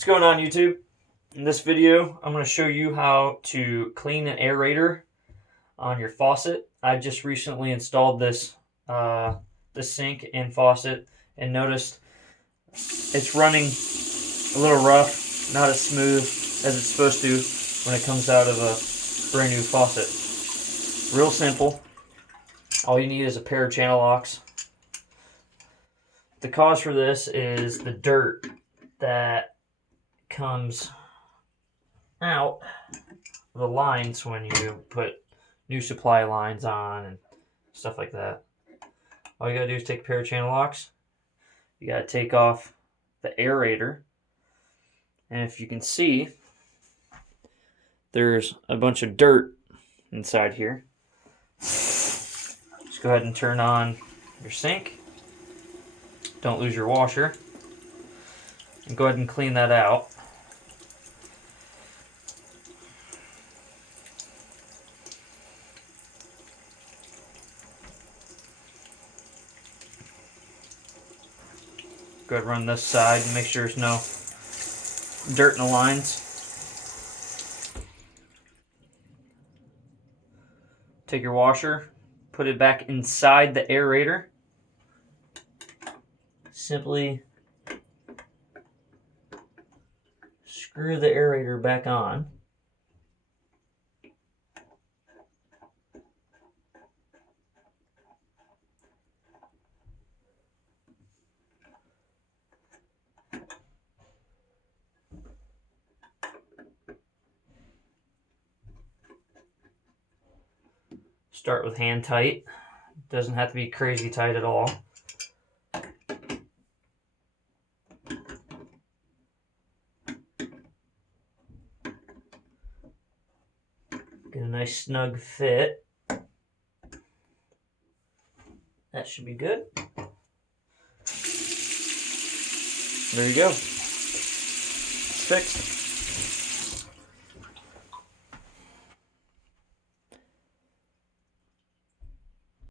What's going on, YouTube? In this video, I'm going to show you how to clean an aerator on your faucet. I just recently installed this sink and faucet and noticed it's running a little rough, not as smooth as it's supposed to when it comes out of a brand new faucet. Real simple. All you need is a pair of channel locks. The cause for this is the dirt that comes out the lines when you put new supply lines on and stuff like that. All you gotta do is take a pair of channel locks. You gotta take off the aerator, and if you can see, there's a bunch of dirt inside here. Just go ahead and turn on your sink. Don't lose your washer. And go ahead and clean that out. Go ahead and run this side and make sure there's no dirt in the lines. Take your washer, put it back inside the aerator. Simply screw the aerator back on. Start with hand tight. Doesn't have to be crazy tight at all. Get a nice snug fit. That should be good. There you go. It's fixed.